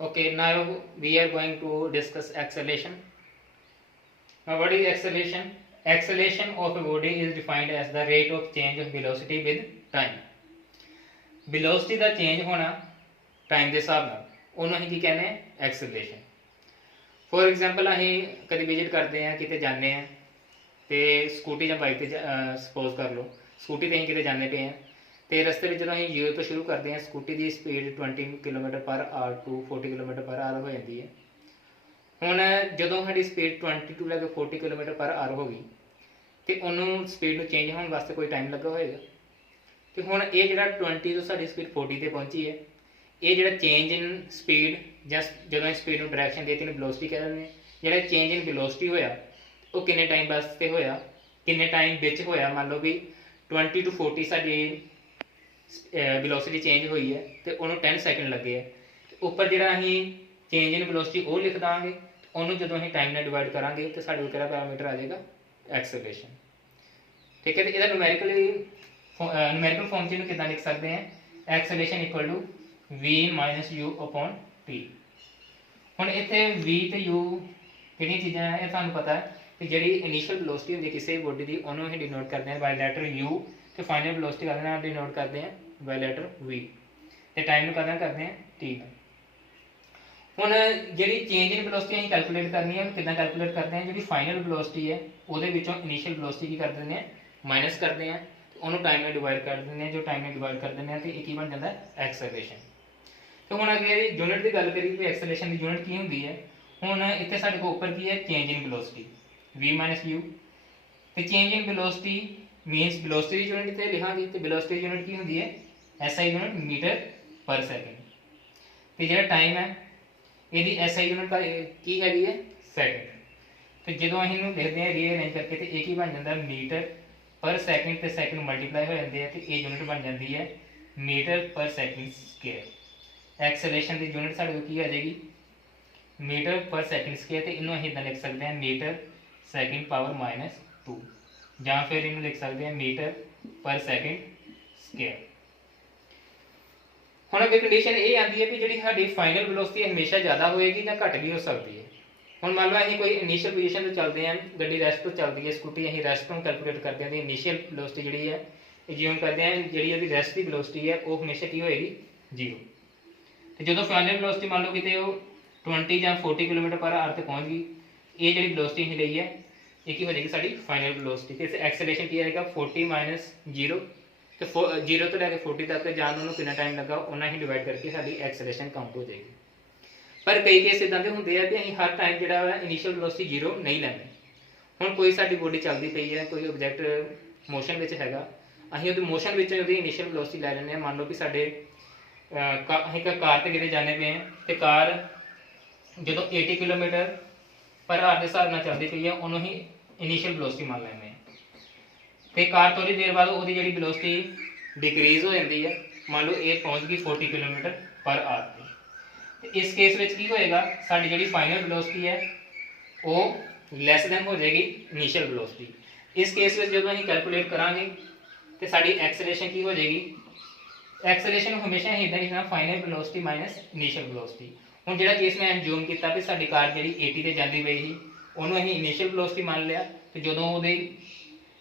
Okay, now we are going to discuss acceleration. Now, what is acceleration? Acceleration of a body is defined as the rate of change of velocity with time. Velocity the change ਹੋਣਾ time ਦੇ ਹਿਸਾਬ ਨਾਲ, ਉਹਨੂੰ ਅਸੀਂ ਕੀ ਕਹਿੰਦੇ ਆ acceleration. For example, ਅਸੀਂ ਕਦੀ ਵਿਜ਼ਿਟ ਕਰਦੇ ਆ, ਕਿਤੇ ਜਾਂਦੇ ਆ ਤੇ ਸਕੂਟੀ ਜਾਂ ਬਾਈਕ ਤੇ ਸਪੋਜ਼ ਕਰ ਲਓ, ਸਕੂਟੀ ਤੇ ਅਸੀਂ ਕਿਤੇ ਜਾਂਦੇ ਪਏ ਆ ਤੇ ਰਸਤੇ ਵਿੱਚ ਜਦੋਂ ਅਸੀਂ 0 ਤੋਂ ਸ਼ੁਰੂ ਕਰਦੇ ਆ, scooty the speed 20 km/h to 40 km/h ਹੋ ਜਾਂਦੀ ਹੈ। ਹੁਣ ਜਦੋਂ ਸਾਡੀ ਸਪੀਡ 20 ਤੋਂ ਲੈ ਕੇ 40 km/h ਹੋ ਗਈ ਤੇ ਉਹਨੂੰ ਸਪੀਡ ਨੂੰ ਚੇਂਜ ਹੋਣ ਵਾਸਤੇ ਕੋਈ ਟਾਈਮ ਲੱਗਾ ਹੋਏਗਾ। ਤੇ ਹੁਣ ਇਹ ਜਿਹੜਾ 20 ਤੋਂ ਸਾਡੀ ਸਪੀਡ 40 ਤੇ ਪਹੁੰਚੀ ਹੈ, ਇਹ ਜਿਹੜਾ ਚੇਂਜ ਇਨ ਸਪੀਡ ਜਾਂ ਜਦੋਂ ਸਪੀਡ ਨੂੰ ਡਾਇਰੈਕਸ਼ਨ ਦੇ ਇਹਨੂੰ ਵੈਲੋਸਿਟੀ ਕਹਿ ਦਿੰਦੇ ਹਾਂ। ਜਿਹੜਾ ਚੇਂਜ ਇਨ ਵੈਲੋਸਿਟੀ ਹੋਇਆ ਉਹ ਕਿੰਨੇ ਟਾਈਮ ਵਾਸਤੇ ਹੋਇਆ, ਕਿੰਨੇ ਟਾਈਮ ਵਿੱਚ ਹੋਇਆ। ਮੰਨ ਲਓ ਵੀ 20 ਤੋਂ 40 ਸਾਡੀ ਵੈਲੋਸਿਟੀ ਚੇਂਜ ਹੋਈ ਹੈ ਤੇ ਉਹਨੂੰ 10 ਸੈਕਿੰਡ ਲੱਗੇ ਆ। ਉੱਪਰ ਜਿਹੜਾ ਅਸੀਂ ਚੇਂਜ ਇਨ ਵੈਲੋਸਿਟੀ ਉਹ ਲਿਖ ਦਾਂਗੇ, ਉਹਨੂੰ ਜਦੋਂ ਅਸੀਂ ਟਾਈਮ ਨਾਲ ਡਿਵਾਈਡ ਕਰਾਂਗੇ ਤੇ ਸਾਡੇ ਕੋਲ ਕਿਹੜਾ ਪੈਰਾਮੀਟਰ ਆ ਜਾਏਗਾ, ਐਕਸਲਰੇਸ਼ਨ। ਠੀਕ ਹੈ, ਤੇ ਇਹਦਾ ਨੂਮੈਰੀਕਲ ਫਾਰਮ 'ਚ ਇਹਨੂੰ ਕਿੱਦਾਂ ਲਿਖ ਸਕਦੇ ਹਾਂ, acceleration equal to v minus u upon t। ਹੁਣ ਇੱਥੇ v ਤੇ u ਕਿਹੜੀਆਂ ਚੀਜ਼ਾਂ ਹੈ, ਇਹ ਤੁਹਾਨੂੰ ਪਤਾ ਹੈ ਕਿ ਜਿਹੜੀ ਇਨੀਸ਼ੀਅਲ ਵੈਲੋਸਿਟੀ ਹੁੰਦੀ ਕਿਸੇ ਵੀ ਬੋਡੀ ਦੀ ਉਹਨੂੰ ਅਸੀਂ ਡਿਨੋਟ ਕਰਦੇ ਹਾਂ ਬਾਈ ਲੈਟਰ u, ਤੇ ਫਾਈਨਲ ਵੈਲੋਸਿਟੀ ਕਰਦੇ ਨਾਲ ਡਿਨੋਟ ਕਰਦੇ ਹਾਂ ਬਾਈ ਲੈਟਰ v, ਤੇ ਟਾਈਮ ਨੂੰ ਕਰਦੇ ਹਾਂ t। ਹੁਣ ਜਿਹੜੀ ਚੇਂਜ ਇਨ ਵੈਲੋਸਿਟੀ ਅਸੀਂ ਕੈਲਕੂਲੇਟ ਕਰਨੀ ਹੈ, ਕਿੱਦਾਂ ਕੈਲਕੂਲੇਟ ਕਰਦੇ ਹਾਂ, ਜਿਹੜੀ ਫਾਈਨਲ ਵੈਲੋਸਿਟੀ ਹੈ ਉਹਦੇ ਵਿੱਚੋਂ ਇਨੀਸ਼ੀਅਲ ਵੈਲੋਸਿਟੀ ਕੀ ਕਰ ਦਿੰਦੇ ਹਾਂ, ਮਾਈਨਸ ਕਰਦੇ ਹਾਂ, ਉਹਨੂੰ ਟਾਈਮ ਨਾਲ ਡਿਵਾਈਡ ਕਰ ਦਿੰਦੇ ਹਾਂ। ਜੋ ਟਾਈਮ ਨਾਲ ਡਿਵਾਈਡ ਕਰ ਦਿੰਦੇ ਹਾਂ ਤੇ ਇਹ ਕੀ ਬਣ ਜਾਂਦਾ, ਐਕਸਲਰੇਸ਼ਨ। ਤੇ ਹੁਣ ਅਗਰ ਯੂਨਿਟ ਦੀ ਗੱਲ ਕਰੀਏ ਕਿ ਐਕਸਲਰੇਸ਼ਨ ਦੀ ਯੂਨਿਟ ਕੀ ਹੁੰਦੀ ਹੈ, ਹੁਣ ਇੱਥੇ ਸਾਡੇ ਕੋਲ ਉੱਪਰ ਕੀ ਹੈ, ਚੇਂਜ ਇਨ ਵੈਲੋਸਿਟੀ v ਮਾਈਨਸ u, ਤੇ ਚੇਂਜ ਇਨ ਵੈਲੋਸਿਟੀ ਮੀਨਸ ਵੈਲੋਸਿਟੀ ਦੀ ਯੂਨਿਟ ਤੇ ਲਿਖਾਂਗੇ, ਤੇ ਵੈਲੋਸਿਟੀ ਦੀ ਯੂਨਿਟ ਕੀ ਹੁੰਦੀ ਹੈ, SI unit meter per second. ਤੇ ਜਿਹੜਾ ਟਾਈਮ ਹੈ ਇਹਦੀ SI ਯੂਨਿਟ ਕੀ ਹੈਗੀ ਹੈ, ਸੈਕਿੰਡ। ਤੇ ਜਦੋਂ ਅਸੀਂ ਇਹਨੂੰ ਲਿਖਦੇ ਹਾਂ ਰੀਅਰੇਂਜ ਕਰਕੇ ਤੇ ਇਹ ਕੀ ਬਣ ਜਾਂਦਾ, ਮੀਟਰ ਪਰ ਸੈਕਿੰਡ, ਤੇ ਸੈਕਿੰਡ ਮਲਟੀਪਲਾਈ ਹੋ ਜਾਂਦੇ ਆ ਤੇ ਇਹ ਯੂਨਿਟ ਬਣ ਜਾਂਦੀ ਹੈ meter per second square. Acceleration ਦੀ ਯੂਨਿਟ ਸਾਡੇ ਕੋਲ ਕੀ ਆ ਜਾਏਗੀ, ਮੀਟਰ ਪਰ ਸੈਕਿੰਡ ਸਕੁਅਰ, ਤੇ ਇਹਨੂੰ ਅਸੀਂ ਇਦਾਂ ਲਿਖ ਸਕਦੇ ਹਾਂ ਮੀਟਰ ਸੈਕਿੰਡ ਪਾਵਰ ਮਾਈਨਸ 2, ਜਾਂ ਫਿਰ ਇਹਨੂੰ ਲਿਖ ਸਕਦੇ ਹਾਂ ਮੀਟਰ ਪਰ ਸੈਕਿੰਡ ਸਕੁਅਰ। ਹੁਣ ਅੱਗੇ ਕੰਡੀਸ਼ਨ ਇਹ ਆਉਂਦੀ ਹੈ ਕਿ ਜਿਹੜੀ ਸਾਡੀ ਫਾਈਨਲ ਵੈਲੋਸਿਟੀ ਹਮੇਸ਼ਾ ਜ਼ਿਆਦਾ ਹੋਏਗੀ ਜਾਂ ਘੱਟ ਵੀ ਹੋ ਸਕਦੀ ਹੈ। ਹੁਣ ਮੰਨ ਲਓ ਅਸੀਂ ਕੋਈ ਇਨੀਸ਼ੀਅਲ ਪੋਜੀਸ਼ਨ ਤੋਂ ਚੱਲਦੇ ਹਾਂ, ਗੱਡੀ ਰੈਸਟ ਤੋਂ ਚੱਲਦੀ ਹੈ, ਸਕੂਟੀ ਅਸੀਂ ਰੈਸਟ ਤੋਂ ਕੈਲਕੂਲੇਟ ਕਰਦੇ ਹਾਂ, ਤੇ ਇਨੀਸ਼ੀਅਲ ਵੈਲੋਸਿਟੀ ਜਿਹੜੀ ਹੈ ਜਿਉਂ ਕਰਦੇ ਹਾਂ, ਜਿਹੜੀ ਉਹਦੀ ਰੈਸਟ ਦੀ ਵੈਲੋਸਿਟੀ ਹੈ ਉਹ ਹਮੇਸ਼ਾ ਕੀ ਹੋਏਗੀ, 0। ਤੇ ਜਦੋਂ ਫਾਈਨਲ ਵੈਲੋਸਿਟੀ ਮੰਨ ਲਓ ਕਿਤੇ ਉਹ 20 ਜਾਂ 40 km/h ਤੇ ਪਹੁੰਚ ਗਈ, ਇਹ ਜਿਹੜੀ ਵੈਲੋਸਿਟੀ ਅਸੀਂ ਲਈ ਹੈ ਇਹ ਕੀ ਹੋ ਜਾਏਗੀ, ਸਾਡੀ ਫਾਈਨਲ ਵੈਲੋਸਿਟੀ। ਤੇ ਐਕਸਲਰੇਸ਼ਨ ਕੀ ਆਏਗਾ, 40 ਮਾਈਨਸ 0, ਤੇ 0 ਤੋਂ ਲੈ ਕੇ 40 ਤੱਕ ਜਾਣ ਨੂੰ ਕਿੰਨਾ ਟਾਈਮ ਲੱਗਾ ਉਹਨਾਂ ਹੀ ਡਿਵਾਈਡ ਕਰਕੇ ਸਾਡੀ ਐਕਸਲਰੇਸ਼ਨ ਕਾਊਂਟ ਹੋ ਜਾਏਗੀ। ਪਰ ਕਈ ਕੇਸ ਇਦਾਂ ਦੇ ਹੁੰਦੇ ਆ ਕਿ ਅਸੀਂ ਹਰ ਟਾਈਮ ਜਿਹੜਾ ਵਾ ਇਨੀਸ਼ੀਅਲ ਵੈਲੋਸਿਟੀ 0 ਨਹੀਂ ਲੈਂਦੇ। ਹੁਣ ਕੋਈ ਸਾਡੀ ਬੋਡੀ ਚੱਲਦੀ ਪਈ ਹੈ, ਕੋਈ ਆਬਜੈਕਟ ਮੋਸ਼ਨ ਵਿੱਚ ਹੈਗਾ, ਅਸੀਂ ਉਹਦੀ ਮੋਸ਼ਨ ਵਿੱਚੋਂ ਉਹਦੀ ਇਨੀਸ਼ੀਅਲ ਵੈਲੋਸਿਟੀ ਲੈ ਲੈਂਦੇ ਹਾਂ। ਮੰਨ ਲਓ ਕਿ ਸਾਡੇ ਅਸੀਂ ਕਾਰ ਤੇ ਕਿਤੇ ਜਾਂਦੇ ਪਏ ਹਾਂ ਤੇ ਕਾਰ ਜਦੋਂ 80 km/h ਦੇ ਹਿਸਾਬ ਨਾਲ ਚੱਲਦੀ ਪਈ ਹੈ, ਉਹਨੂੰ ਹੀ ਇਨੀਸ਼ੀਅਲ ਵੈਲੋਸਿਟੀ ਮੰਨ ਲੈਂਦੇ ਹਾਂ। ਤੇ ਕਾਰ ਥੋੜੀ ਦੇਰ ਬਾਅਦ ਉਹਦੀ ਜਿਹੜੀ ਵੈਲੋਸਿਟੀ ਡਿਕਰੀਜ਼ ਹੋ ਜਾਂਦੀ ਹੈ, ਮੰਨ ਲਓ ਇਹ ਪਹੁੰਚ ਗਈ 40 km/h ਤੇ ਇਸ ਕੇਸ ਵਿੱਚ ਕੀ ਹੋਏਗਾ, ਸਾਡੀ ਜਿਹੜੀ ਫਾਈਨਲ ਵੈਲੋਸਿਟੀ ਹੈ ਉਹ ਲੈਸ ਦੈਨ ਹੋ ਜਾਏਗੀ ਇਨੀਸ਼ੀਅਲ ਵੈਲੋਸਿਟੀ। ਇਸ ਕੇਸ ਵਿੱਚ ਜਦੋਂ ਅਸੀਂ ਕੈਲਕੂਲੇਟ ਕਰਾਂਗੇ ਤੇ ਸਾਡੀ ਐਕਸਲਰੇਸ਼ਨ ਕੀ ਹੋ ਜਾਏਗੀ, ਐਕਸਲਰੇਸ਼ਨ ਨੂੰ ਹਮੇਸ਼ਾ ਹੀ ਇਦਾਂ ਲਿਖਣਾ, final velocity minus initial velocity. ਹੁਣ ਜਿਹੜਾ ਕੇਸ ਮੈਂ ਐਨਜ਼ੂਮ ਕੀਤਾ ਵੀ ਸਾਡੀ ਕਾਰ ਜਿਹੜੀ 80 ਤੇ ਜਾਂਦੀ ਪਈ ਸੀ, ਉਹਨੂੰ ਅਸੀਂ ਇਨੀਸ਼ੀਅਲ ਵੈਲੋਸਿਟੀ ਮੰਨ ਲਿਆ, ਤੇ ਜਦੋਂ ਉਹਦੇ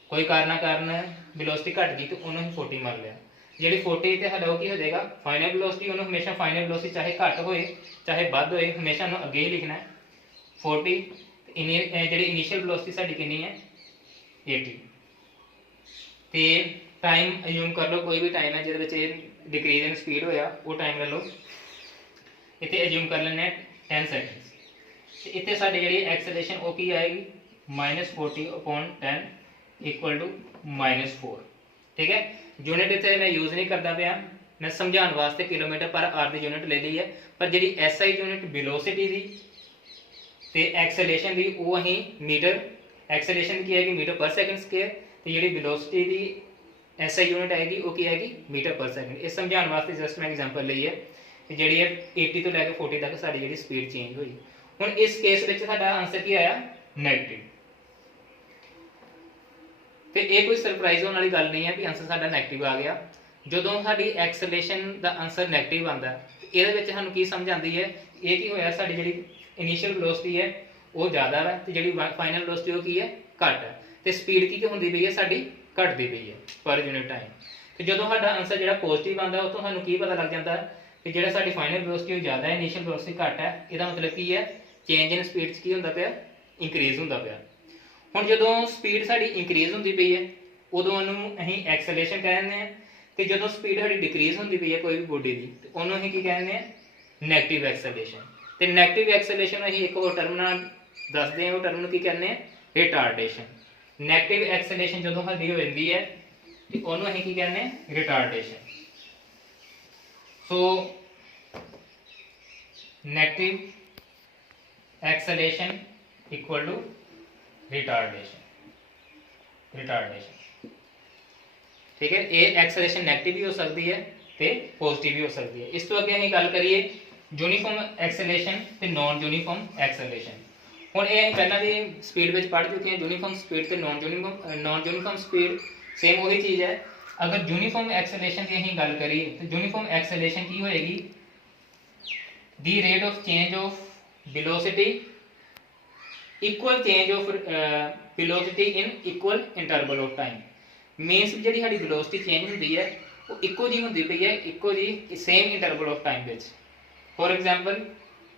ਕੋਈ ਕਾਰਨ ਵੈਲੋਸਿਟੀ ਘਟ ਗਈ ਤੇ ਉਹਨੂੰ ਅਸੀਂ 40 ਮੰਨ ਲਿਆ। ਜਿਹੜੀ 40 ਤੇ ਸਾਡਾ ਉਹ ਕੀ ਹੋ ਜਾਏਗਾ, ਫਾਈਨਲ ਵੈਲੋਸਿਟੀ। ਉਹਨੂੰ ਹਮੇਸ਼ਾ ਫਾਈਨਲ ਵੈਲੋਸਿਟੀ ਚਾਹੇ ਘੱਟ ਹੋਏ ਚਾਹੇ ਵੱਧ ਹੋਏ, ਹਮੇਸ਼ਾ ਨੂੰ ਅੱਗੇ ਹੀ ਲਿਖਣਾ 40। ਜਿਹੜੀ ਇਨੀਸ਼ੀਅਲ ਵੈਲੋਸਿਟੀ ਸਾਡੀ ਕਿੰਨੀ ਹੈ, 80। ਤੇ ਟਾਈਮ ਅਜ਼ਿਊਮ ਕਰ ਲਓ, ਕੋਈ ਵੀ ਟਾਈਮ ਹੈ ਜਿਹਦੇ ਵਿੱਚ ਇਹ ਡਿਕਰੀਜ਼ ਇਨ ਸਪੀਡ ਹੋਇਆ, ਉਹ ਟਾਈਮ ਲੈ ਲਓ, ਇੱਥੇ ਅਜ਼ਿਊਮ ਕਰ ਲੈਂਦੇ 10 ਸੈਕਿੰਡਸ। ਤੇ ਇੱਥੇ ਸਾਡੀ ਜਿਹੜੀ ਐਕਸਲਰੇਸ਼ਨ ਉਹ ਕੀ ਆਏਗੀ, -40/10 ਇਕੁਅਲ ਟੂ -4। ਠੀਕ ਹੈ, ਯੂਨਿਟ ਇੱਥੇ ਮੈਂ ਯੂਜ਼ ਨਹੀਂ ਕਰਦਾ ਪਿਆ, ਮੈਂ ਸਮਝਾਉਣ ਵਾਸਤੇ km/h ਦੀ ਯੂਨਿਟ ਲੈ ਲਈ ਹੈ। ਪਰ ਜਿਹੜੀ SI ਯੂਨਿਟ ਵੈਲੋਸਿਟੀ ਦੀ ਤੇ ਐਕਸਲਰੇਸ਼ਨ ਦੀ ਉਹ ਅਸੀਂ ਮੀਟਰ, ਐਕਸਲਰੇਸ਼ਨ ਕੀ ਆਏਗੀ ਮੀਟਰ ਪਰ ਸੈਕਿੰਡ ਸਕੁਅਰ, ਤੇ ਜਿਹੜੀ ਵੈਲੋਸਿਟੀ ਦੀ SI ਯੂਨਿਟ ਆਏਗੀ ਉਹ ਕੀ ਆਏਗੀ, ਮੀਟਰ ਪਰ ਸੈਕਿੰਡ। ਇਹ ਸਮਝਾਉਣ ਵਾਸਤੇ ਜਸਟ ਮੈਂ ਐਗਜ਼ਾਮਪਲ ਲਈ ਹੈ ਕਿ ਜਿਹੜੀ ਹੈ 80 ਤੋਂ ਲੈ ਕੇ 40 ਤੱਕ ਸਾਡੀ ਜਿਹੜੀ ਸਪੀਡ ਚੇਂਜ ਹੋਈ। ਹੁਣ ਇਸ ਕੇਸ ਵਿੱਚ ਸਾਡਾ ਆਨਸਰ ਕੀ ਆਇਆ, ਨੈਗੇਟਿਵ। ਤੇ ਇਹ ਕੋਈ ਸਰਪ੍ਰਾਈਜ਼ ਹੋਣ ਵਾਲੀ ਗੱਲ ਨਹੀਂ ਹੈ ਕਿ ਆਨਸਰ ਸਾਡਾ ਨੈਗੇਟਿਵ ਆ ਗਿਆ। ਜਦੋਂ ਸਾਡੀ ਐਕਸਲਰੇਸ਼ਨ ਦਾ ਆਨਸਰ ਨੈਗੇਟਿਵ ਆਉਂਦਾ ਇਹਦੇ ਵਿੱਚ ਸਾਨੂੰ ਕੀ ਸਮਝ ਆਉਂਦੀ ਹੈ, ਇਹ ਕੀ ਹੋਇਆ, ਸਾਡੀ ਜਿਹੜੀ ਇਨੀਸ਼ੀਅਲ ਵੈਲੋਸਿਟੀ ਹੈ ਉਹ ਜ਼ਿਆਦਾ ਹੈ ਤੇ ਜਿਹੜੀ ਫਾਈਨਲ ਵੈਲੋਸਿਟੀ ਉਹ ਕੀ ਹੈ, ਘੱਟ ਹੈ। ਤੇ ਸਪੀਡ ਕੀ ਹੁੰਦੀ ਪਈ ਹੈ, ਸਾਡੀ ਘਟਦੀ ਪਈ ਹੈ ਪਰ ਯੂਨਿਟ ਟਾਈਮ। ਤੇ ਜਦੋਂ ਸਾਡਾ ਆਨਸਰ ਜਿਹੜਾ ਪੋਜ਼ਿਟਿਵ ਆਉਂਦਾ ਉਤੋਂ ਸਾਨੂੰ ਕੀ ਪਤਾ ਲੱਗ ਜਾਂਦਾ ਕਿ ਜਿਹੜਾ ਸਾਡੀ ਫਾਈਨਲ ਵੈਲੋਸਿਟੀ ਉਹ ਜ਼ਿਆਦਾ ਹੈ, ਇਨੀਸ਼ੀਅਲ ਵੈਲੋਸਿਟੀ ਘੱਟ ਹੈ। ਇਹਦਾ ਮਤਲਬ ਕੀ ਹੈ, ਚੇਂਜ ਇਨ ਸਪੀਡ 'ਚ ਕੀ ਹੁੰਦਾ ਪਿਆ, ਇੰਕਰੀਜ਼ ਹੁੰਦਾ ਪਿਆ। ਹੁਣ ਜਦੋਂ ਸਪੀਡ ਸਾਡੀ ਇੰਕਰੀਜ਼ ਹੁੰਦੀ ਪਈ ਹੈ ਉਦੋਂ ਉਹਨੂੰ ਅਸੀਂ ਐਕਸਲੇਸ਼ਨ ਕਹਿੰਦੇ ਹਾਂ, ਤੇ ਜਦੋਂ ਸਪੀਡ ਸਾਡੀ ਡਿਕਰੀਜ਼ ਹੁੰਦੀ ਪਈ ਹੈ ਕੋਈ ਵੀ ਬੋਡੀ ਦੀ ਤੇ ਉਹਨੂੰ ਅਸੀਂ ਕੀ ਕਹਿੰਦੇ ਹਾਂ, ਨੈਗੇਟਿਵ ਐਕਸਲੇਸ਼ਨ। ਤੇ ਨੈਗੇਟਿਵ ਐਕਸਲੇਸ਼ਨ ਅਸੀਂ ਇੱਕ ਹੋਰ ਟਰਮ ਨਾਲ ਦੱਸਦੇ ਹਾਂ, ਉਹ ਟਰਮ ਨੂੰ ਕੀ ਕਹਿੰਦੇ ਆ, ਰਿਟਾਰਡੇਸ਼ਨ। ਨੈਗੇਟਿਵ ਐਕਸਲੇਸ਼ਨ ਜਦੋਂ ਸਾਡੀ ਹੋ ਜਾਂਦੀ ਹੈ ਤੇ ਉਹਨੂੰ ਅਸੀਂ ਕੀ ਕਹਿੰਦੇ ਆ, retardation. So negative acceleration equal to retardation. ਠੀਕ ਹੈ, ਇਹ ਐਕਸਲੇਸ਼ਨ ਨੈਗੇਟਿਵ ਵੀ ਹੋ ਸਕਦੀ ਹੈ ਤੇ ਪੋਜ਼ਿਟਿਵ ਵੀ ਹੋ ਸਕਦੀ ਹੈ। ਇਸ ਤੋਂ ਅੱਗੇ ਅਸੀਂ ਗੱਲ ਕਰੀਏ ਯੂਨੀਫਾਰਮ ਐਕਸਲੇਸ਼ਨ ਤੇ ਨਾਨ ਯੂਨੀਫਾਰਮ ਐਕਸਲੇਸ਼ਨ। ਹੁਣ ਇਹ ਅਸੀਂ ਪਹਿਲਾਂ ਦੀ ਸਪੀਡ ਵਿੱਚ ਪੜ੍ਹ ਚੁੱਕੇ ਹਾਂ, ਯੂਨੀਫਾਰਮ ਸਪੀਡ ਤੇ ਨਾਨ ਯੂਨੀਫਾਰਮ ਸਪੀਡ ਸੇਮ ਉਹੀ ਚੀਜ਼ ਹੈ। ਅਗਰ ਯੂਨੀਫਾਰਮ ਐਕਸਲੇਸ਼ਨ ਦੀ ਅਸੀਂ ਗੱਲ ਕਰੀਏ ਤਾਂ ਯੂਨੀਫਾਰਮ ਐਕਸਲੇਸ਼ਨ ਕੀ ਹੋਏਗੀ, ਦੀ rate of change of velocity equal change of velocity in equal interval of time। Means ਜਿਹੜੀ ਸਾਡੀ velocity ਚੇਂਜ ਹੁੰਦੀ ਹੈ ਉਹ ਇੱਕੋ ਜੀ ਹੁੰਦੀ ਪਈ ਹੈ, ਇੱਕੋ ਜੀ ਸੇਮ ਇੰਟਰਵਲ ਆਫ ਟਾਈਮ ਵਿੱਚ। ਫੋਰ ਐਗਜ਼ਾਮਪਲ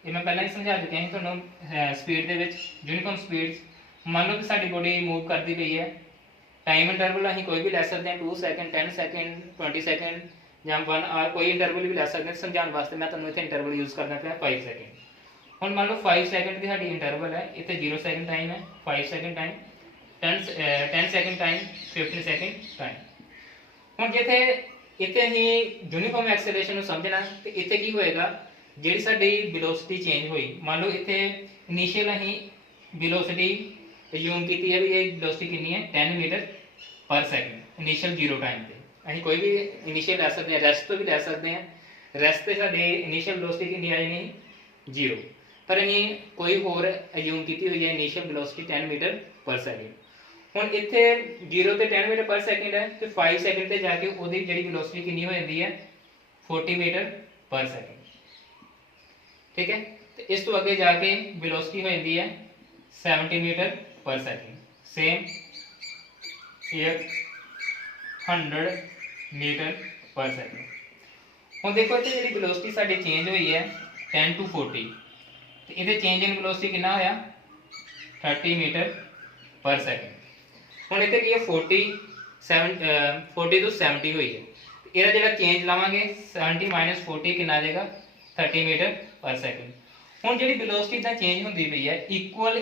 ਇਹ ਮੈਂ ਪਹਿਲਾਂ ਹੀ ਸਮਝਾ ਚੁੱਕਿਆ ਸੀ ਤੁਹਾਨੂੰ, ਸਪੀਡ ਦੇ ਵਿੱਚ ਯੂਨੀਫਾਰਮ ਸਪੀਡ ਮੰਨ ਲਓ ਕਿ ਸਾਡੀ ਬੋਡੀ ਮੂਵ ਕਰਦੀ ਪਈ ਹੈ, ਟਾਈਮ ਇੰਟਰਵਲ ਅਸੀਂ ਕੋਈ ਵੀ ਲੈ ਸਕਦੇ ਹਾਂ, 2 ਸੈਕਿੰਡ 10 ਸੈਕਿੰਡ 20 ਸੈਕਿੰਡ ਜਾਂ 1 ਆਰ, ਕੋਈ ਇੰਟਰਵਲ ਵੀ ਲੈ ਸਕਦੇ ਹਾਂ। ਸਮਝਾਉਣ ਵਾਸਤੇ ਮੈਂ ਤੁਹਾਨੂੰ ਇੱਥੇ ਇੰਟਰਵਲ ਯੂਜ਼ ਕਰਨਾ ਪਿਆ 5 ਸੈਕਿੰਡ। ਹੁਣ ਮੰਨ ਲਓ 5 ਸੈਕਿੰਡ ਦੀ ਸਾਡੀ ਇੰਟਰਵਲ ਹੈ, ਇੱਥੇ 0 ਸੈਕਿੰਡ ਟਾਈਮ ਹੈ, 5 second time, 10 second time, 15 second time. ਹੁਣ ਜਿੱਥੇ ਇੱਥੇ ਅਸੀਂ ਯੂਨੀਫਾਰਮ ਐਕਸਲੇਸ਼ਨ ਨੂੰ ਸਮਝਣਾ ਤੇ ਇੱਥੇ ਕੀ ਹੋਏਗਾ, ਜਿਹੜੀ ਸਾਡੀ ਵੈਲੋਸਿਟੀ ਚੇਂਜ ਹੋਈ, ਮੰਨ ਲਓ ਇੱਥੇ ਇਨੀਸ਼ੀਅਲ ਅਸੀਂ ਵੈਲੋਸਿਟੀ ਅਸਿਊਮ ਕੀਤੀ ਹੈ ਵੀ ਇਹ ਵੈਲੋਸਿਟੀ ਕਿੰਨੀ ਹੈ, 10 meter per second initial 0 time ਤੇ। ਅਸੀਂ ਕੋਈ ਵੀ ਇਨੀਸ਼ੀਅਲ ਲੈ ਸਕਦੇ ਹਾਂ, ਰੈਸਟ ਤੋਂ ਵੀ ਲੈ ਸਕਦੇ ਹਾਂ। ਰੈਸਟ ਤੇ ਸਾਡੇ ਇਨੀਸ਼ੀਅਲ ਵੈਲੋਸਿਟੀ ਕਿੰਨੀ ਆ ਜਾਣੀ, 0, ਪਰ ਅਸੀਂ ਕੋਈ ਹੋਰ ਅਸਿਊਮ ਕੀਤੀ ਹੋਈ ਹੈ initial velocity 10 meter per second. ਹੁਣ ਇੱਥੇ 0 ਤੇ 10 ਮੀਟਰ ਪਰ ਸੈਕਿੰਡ ਹੈ ਤੇ 5 ਸੈਕਿੰਡ ਤੇ ਜਾ ਕੇ ਉਹਦੀ ਜਿਹੜੀ ਵੈਲੋਸਿਟੀ ਕਿੰਨੀ ਹੋ ਜਾਂਦੀ ਹੈ, 40 ਮੀਟਰ ਪਰ ਸੈਕਿੰਡ। ਠੀਕ ਹੈ, ਤੇ ਇਸ ਤੋਂ ਅੱਗੇ ਜਾ ਕੇ ਵੈਲੋਸਿਟੀ ਹੋ ਜਾਂਦੀ ਹੈ 70 meter per second. Same here 100 meter per second. ਹੁਣ ਦੇਖੋ ਇੱਥੇ ਜਿਹੜੀ ਵੈਲੋਸਿਟੀ ਸਾਡੀ ਚੇਂਜ ਹੋਈ ਹੈ 10 to 40 ਤੇ ਇਹਦੇ ਚੇਂਜ ਇਨ ਵੈਲੋਸਿਟੀ ਕਿੰਨਾ ਹੋਇਆ, 30 ਮੀਟਰ ਪਰ ਸੈਕਿੰਡ। ਹੁਣ ਇੱਥੇ ਕੀ ਹੈ 40 ਤੋਂ 70 ਹੋਈ ਹੈ, ਇਹਦਾ ਜਿਹੜਾ ਚੇਂਜ ਲਾਵਾਂਗੇ 70 ਮਾਈਨਸ 40 ਕਿੰਨਾ ਆ ਜਾਏਗਾ, 30 ਮੀਟਰ ਪਰ ਸੈਕਿੰਡ। ਹੁਣ ਜਿਹੜੀ ਵੈਲੋਸਿਟੀ ਦਾ ਚੇਂਜ ਹੁੰਦੀ ਪਈ ਹੈ equal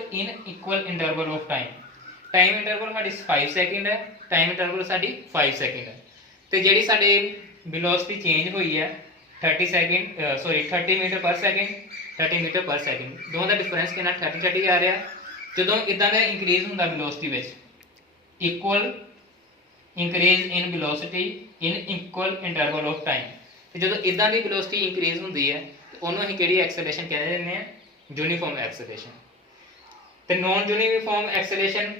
interval of time. Time interval ਸਾਡੀ 5 ਸੈਕਿੰਡ ਹੈ, ਟਾਈਮ ਇੰਟਰਵਲ ਸਾਡੀ 5 ਸੈਕਿੰਡ ਹੈ, ਤੇ ਜਿਹੜੀ ਸਾਡੀ ਵੈਲੋਸਿਟੀ ਚੇਂਜ ਹੋਈ ਹੈ 30 metre per second, 30 metre per second. ਦੋਵਾਂ ਦਾ ਡਿਫਰੈਂਸ ਕਿੰਨਾ, 30 ਆ ਰਿਹਾ। ਜਦੋਂ ਇਦਾਂ ਦਾ ਇੰਕਰੀਜ਼ ਹੁੰਦਾ ਵੈਲੋਸਿਟੀ ਵਿੱਚ, equal increase in velocity in equal interval of time, ਤੇ ਜਦੋਂ ਇਦਾਂ ਦੀ ਵੈਲੋਸਿਟੀ ਇੰਕਰੀਜ਼ ਹੁੰਦੀ ਹੈ ਉਹਨੂੰ ਅਸੀਂ ਕਿਹੜੀ ਐਕਸਲੇਸ਼ਨ ਕਹਿੰਦੇ ਨੇ, ਯੂਨੀਫਾਰਮ ਐਕਸਲੇਸ਼ਨ। ਤੇ ਨਾਨ ਯੂਨੀਫਾਰਮ ਐਕਸਲੇਸ਼ਨ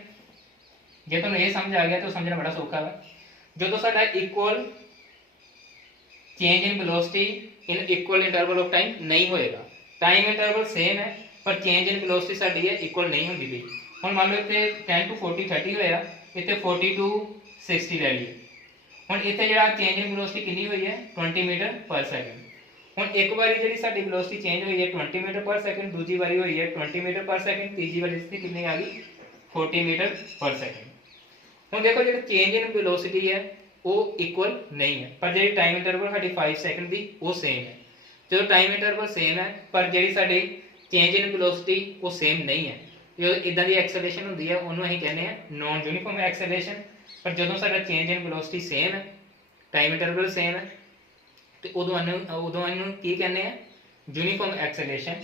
ਜੇ ਤੁਹਾਨੂੰ ਇਹ ਸਮਝ ਆ ਗਿਆ ਤਾਂ ਸਮਝਣਾ ਬੜਾ ਸੌਖਾ ਹੈ। ਜਦੋਂ ਸਾਡਾ equal change in velocity in equal interval of time ਨਹੀਂ ਹੋਏਗਾ, ਟਾਈਮ ਇੰਟਰਵਲ ਸੇਮ ਹੈ ਪਰ ਚੇਂਜ ਇਨ ਵੈਲੋਸਿਟੀ ਸਾਡੀ ਹੈ ਇਕੁਅਲ ਨਹੀਂ ਹੁੰਦੀ ਪਈ। ਹੁਣ ਮੰਨ ਲਓ ਇੱਥੇ 10 to 40 30 ਹੋਇਆ, ਇੱਥੇ 40 to 60 ਲੈ ਲਈਏ। ਹੁਣ ਇੱਥੇ ਜਿਹੜਾ ਚੇਂਜ ਇਨ ਵੈਲੋਸਿਟੀ ਕਿੰਨੀ ਹੋਈ ਹੈ, 20 ਮੀਟਰ ਪਰ ਸੈਕਿੰਡ। ਹੁਣ ਇੱਕ ਵਾਰੀ ਜਿਹੜੀ ਸਾਡੀ ਵੈਲੋਸਿਟੀ ਚੇਂਜ ਹੋਈ ਹੈ 20 ਮੀਟਰ ਪਰ ਸੈਕਿੰਡ, ਦੂਜੀ ਵਾਰੀ ਹੋਈ ਹੈ 20 ਮੀਟਰ ਪਰ ਸੈਕਿੰਡ, ਤੀਜੀ ਵਾਰੀ ਇੱਥੇ ਕਿੰਨੀ ਆ ਗਈ, 40 ਮੀਟਰ ਪਰ ਸੈਕਿੰਡ। ਹੁਣ ਦੇਖੋ ਜਿਹੜਾ ਚੇਂਜ ਇਨ ਵੈਲੋਸਿਟੀ ਹੈ ਉਹ ਇਕੁਅਲ ਨਹੀਂ ਹੈ, ਪਰ ਜਿਹੜੀ ਟਾਈਮ ਇੰਟਰਵਲ ਸਾਡੀ 5 ਸੈਕਿੰਡ ਦੀ ਉਹ ਸੇਮ ਹੈ। ਜਦੋਂ ਟਾਈਮ ਇੰਟਰਵਲ ਸੇਮ ਹੈ ਪਰ ਜਿਹੜੀ ਸਾਡੀ ਚੇਂਜ ਇਨ ਵੈਲੋਸਿਟੀ ਉਹ ਸੇਮ ਨਹੀਂ ਹੈ, ਜਦੋਂ ਇਦਾਂ ਦੀ ਐਕਸਲੇਸ਼ਨ ਹੁੰਦੀ ਹੈ ਉਹਨੂੰ ਅਸੀਂ ਕਹਿੰਦੇ ਆ ਨਾਨ ਯੂਨੀਫਾਰਮ ਐਕਸਲੇਸ਼ਨ। ਪਰ ਜਦੋਂ ਸਾਡਾ ਚੇਂਜ ਇਨ ਵੈਲੋਸਿਟੀ ਸੇਮ ਹੈ, ਟਾਈਮ ਇੰਟਰਵਲ ਸੇਮ ਹੈ, ਤੇ ਉਦੋਂ ਇਹਨੂੰ ਕੀ ਕਹਿੰਦੇ ਆ, ਯੂਨੀਫਾਰਮ ਐਕਸਲੇਸ਼ਨ